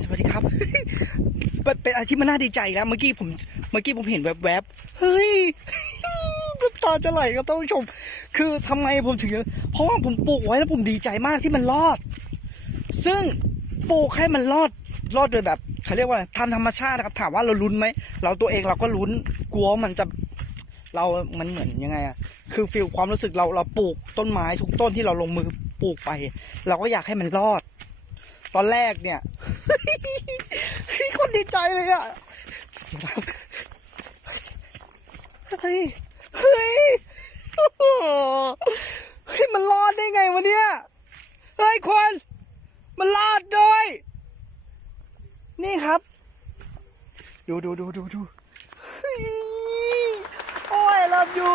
สวัสดีครับ เป็นอะไรที่มันน่าดีใจแล้ว เมื่อกี้ผม เมื่อกี้ผมเห็นแวบๆ เฮ้ยน้ำตาจะไหลครับท่านผู้ชม คือทำไมผมถึง เพราะว่าผมปลูกไว้แล้วผมดีใจมากที่มันรอด ซึ่งปลูกให้มันรอด รอดโดยแบบเขาเรียกว่าทำธรรมชาตินะครับ ถามว่าเราลุ้นไหม เราตัวเองเราก็ลุ้น กลัวมันจะ เรา มันเหมือนยังไงอะคือฟีลความรู้สึกเรา เราปลูกต้นไม้ทุกต้นที่เราลงมือปลูกไป เราก็อยากให้มันรอด ตอนแรกเนี่ยพี่คนดีใจเลยอะเฮ้ยเฮ้ยเฮ้ยมันรอดได้ไงวะเนี่ยเฮ้ยคนมันรอดโดยนี่ครับ ดูดูดูดูดูเฮ้ยโอ้ยรับอยู่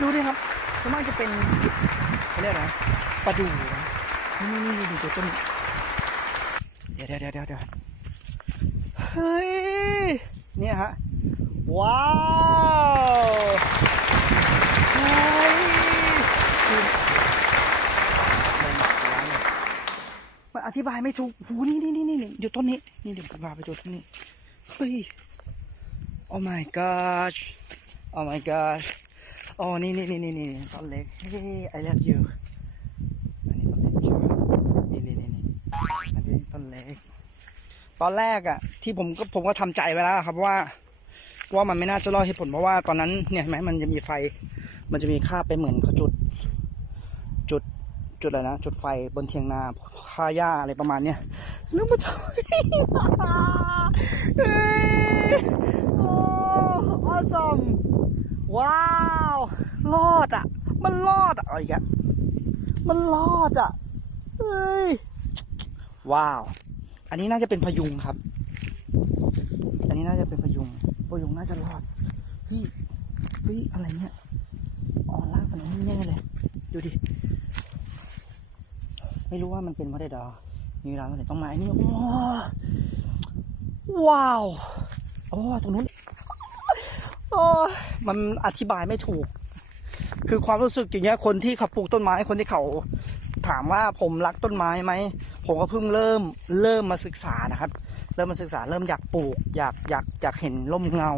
ดูดิครับสวนมากจะเป็นเขาเรียกอะไรนะปลาดูนะ นี่นี่นี่ดูต้นเดี๋ยวเดี๋ยวเดี๋ยวเดี๋ยวเฮ้ยเนี่ยฮะ ว้าวเฮ้ยมันอธิบายไม่ถูกหูนี่นี่นี่นี่อยู่ต้นนี้ นี่เดี๋ยวผมพาไปดูต้นนี้ เฮ้ย oh my gosh oh my gosh อ๋อนี่นี่นี่นี่นี่ต้นเล็ก เฮ้ย I love you อันนี้ต้นเล็กใช่ไหมนี่นี่นี่นี่อันนี้ต้นเล็ก ต อนแรกอะที่ผมก็ผมก็ทำใจไว้แล้วครับว่าว่ามันไม่น่าจะรอดเหตุผลเพราะว่าตอนนั้นเนี่ยเห็นไหมมันจะมีไฟ มันจะมีค่าบไปเหมือนเขาจุด จุดจุดอะไรนะจุดไฟบนเทียงนาค่าหญ้าอะไรประมาณเนี้ยแล้วมันจะเฮ้ยโอ้ออซอมว้าวรอดอะ มันรอดอะเอาอีกอะมันรอดอะเฮ้ยว้าว อันนี้น่าจะเป็นพยุงครับ อันนี้น่าจะเป็นพยุง พยุงน่าจะรอดเฮ้ยเฮ้ยอะไรเนี่ยอ๋อลากมันนี่แน่เลย ดูดิ ไม่รู้ว่ามันเป็นเพราะเดดอมีเวลาเมื่อไหร่ต้องมาไอ้นี่โอ้ว้าวโอ้ตรงนู้นโอ้มันอธิบายไม่ถูก คือความรู้สึกอย่างเงี้ยคนที่เขาปลูกต้นไม้คนที่เขา ถามว่าผมรักต้นไม้ไหม ผมก็เพิ่งเริ่มเริ่มมาศึกษานะครับ เริ่มมาศึกษาเริ่มอยากปลูก อยากอยากอยากเห็นร่มเงา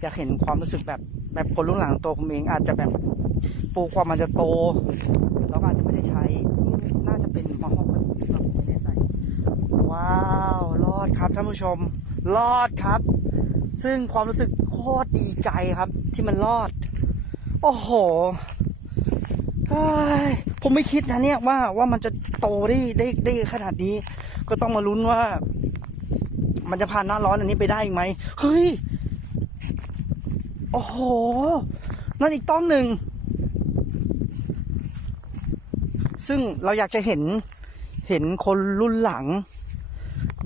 อยากเห็นความรู้สึกแบบแบบคนรุ่นหลังตัวผมเองอาจจะแบบปลูกกว่ามันจะโตแล้วก็อาจจะไม่ได้ใช้ น่าจะเป็นมะฮอกกันเราไม่แน่ใจว้าวรอดครับท่านผู้ชมรอดครับ ซึ่งความรู้สึกโคตรดีใจครับ ที่มันรอด โอ้โห ผมไม่คิดนะเนี่ยว่าว่ามันจะโตได้ได้ได้ขนาดนี้ ก็ต้องมาลุ้นว่า มันจะผ่านหน้าร้อนอันนี้ไปได้อีกไหมเฮ้ย โอ้โห นั่นอีกต้นหนึ่ง ซึ่งเราอยากจะเห็นเห็นคนรุ่นหลัง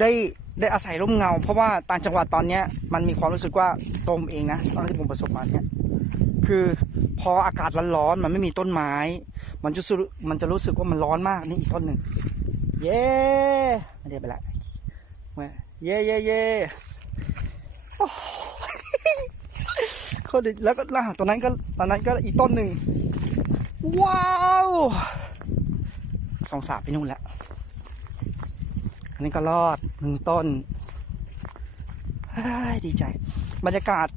ได้ได้อาศัยร่มเงา เพราะว่าต่างจังหวัดตอนเนี้ยมันมีความรู้สึกว่าตวผมเองนะตอนที่ผมประสบมาเนี่ยคือ พออากาศร้อนๆมันไม่มีต้นไม้ มันจะมันจะรู้สึกว่ามันร้อนมากนี่อีกต้นหนึ่งเย้ไม่ได้ไปละมาเย้เย้เย้โอ้โหเขาดีแล้วก็ล่างตอนนั้นก็ตอนนั้นก็อีกต้นหนึ่งว้าวสองสามไปนู่นแล้วอันนี้ก็รอดหนึ่งต้นดีใจ บรรยากาศ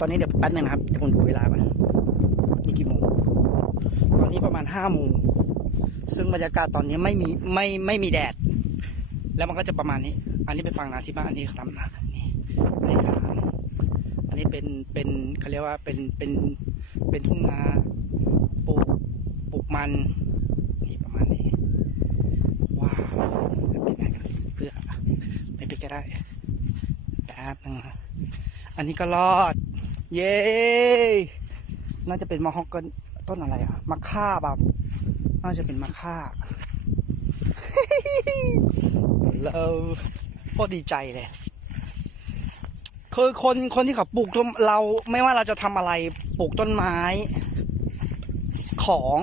ตอนนี้เดี๋ยวแป๊บนึงนะครับเดี๋ยวผมดูเวลาก่อนนี่กี่โมง ตอนนี้ประมาณห้าโมง ซึ่งบรรยากาศตอนนี้ไม่มีไม่ไม่มีแดด แล้วมันก็จะประมาณนี้ อันนี้เป็นฝั่งนาที่บ้านอันนี้ทำนานี่อันนี้ทางอันนี้เป็นเป็นเขาเรียกว่าเป็นเป็นเป็นทุ่งนาปลูกปลูกมันนี่ประมาณนี้ ว้าวเป็นไงกันเพื่อไม่ไปก็ได้แป๊บนึงนะอันนี้ก็รอด เย้น่าจะเป็นมะฮอกกันต้นอะไรอะมะค่าแบบน่าจะเป็นมะค่าเราโคตรดีใจเลยคือคนคนที่เขาปลูกต้นเราไม่ว่าเราจะทำอะไรปลูกต้นไม้ ของ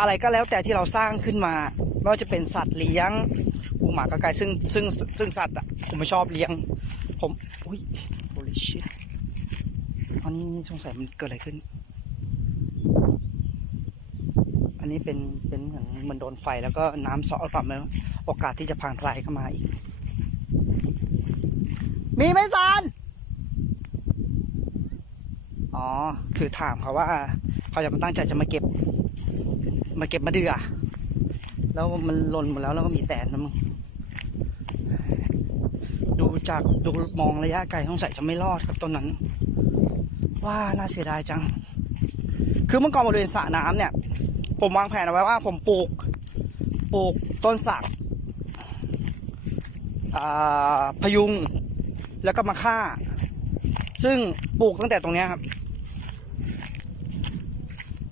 อะไรก็แล้วแต่ที่เราสร้างขึ้นมาไม่ว่าจะเป็นสัตว์เลี้ยงปูหมากระไก่ซึ่งซึ่งซึ่งสัตว์อะผมไม่ชอบเลี้ยง ผมอุ้ย holy shit อันนี้สงสัยมันเกิดอะไรขึ้น อันนี้เป็นเป็นเหมือนมันโดนไฟแล้วก็น้ำซอสหรือเปล่าไม่รู้โอกาสที่จะพังทลายเข้ามาอีก มีไหมซานอ๋อ คือถามเขาว่า เขาจะมาตั้งใจจะมาเก็บ มาเก็บมะเดื่อแล้วมันหล่นหมดแล้วแล้วก็มีแต่นะมึงดูจากดูมองระยะไกลสงสัยจะไม่รอดครับต้นนั้น ว่าน่าเสียดายจัง คือเมื่อก่อนบริเวณสระน้ำเนี่ย ผมวางแผนเอาไว้ว่า ผมปลูก ปลูกต้นสักพยุง แล้วก็มะค่า ซึ่งปลูกตั้งแต่ตรงนี้ครับ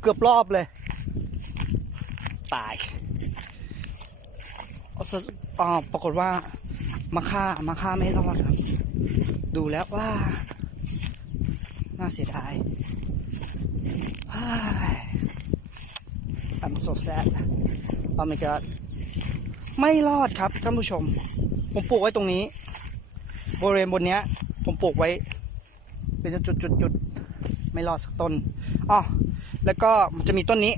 เกือบรอบเลย ตายเอาสุดอ่าปรากฏว่ามาฆ่ามาฆ่าไม่รอดครับ ดูแล้วว่า น่าเสียดายฮ้ย I'm so sad Oh my god ไม่รอดครับท่านผู้ชม ผมปลูกไว้ตรงนี้ บริเวณบนเนี้ย ผมปลูกไว้ เป็นจุดจุดจุดไม่รอดสักต้นอ๋อแล้วก็มันจะมีต้นนี้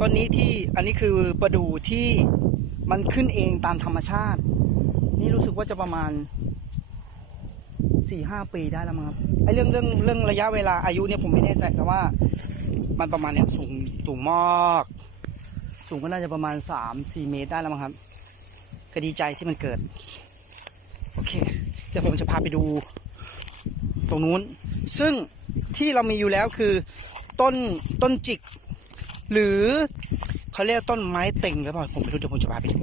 ต้นนี้ที่อันนี้คือประดู่ที่มันขึ้นเองตามธรรมชาติ นี่รู้สึกว่าจะประมาณ สี่ห้าปีได้แล้วมั้งครับไอเรื่องเรื่องเรื่องระยะเวลาอายุเนี่ยผมไม่แน่ใจแต่ว่า มันประมาณเนี้ยสูงสูงมาก สูงก็น่าจะประมาณสามสี่เมตรได้แล้วมั้งครับก็ดีใจที่มันเกิด โอเค เดี๋ยวผมจะพาไปดู ตรงนู้น ซึ่งที่เรามีอยู่แล้วคือต้นต้นจิก หรือเขาเรียกต้นไม้เต็งหรือเปล่าผมไม่รู้เดี๋ยวผมจะพาไปดู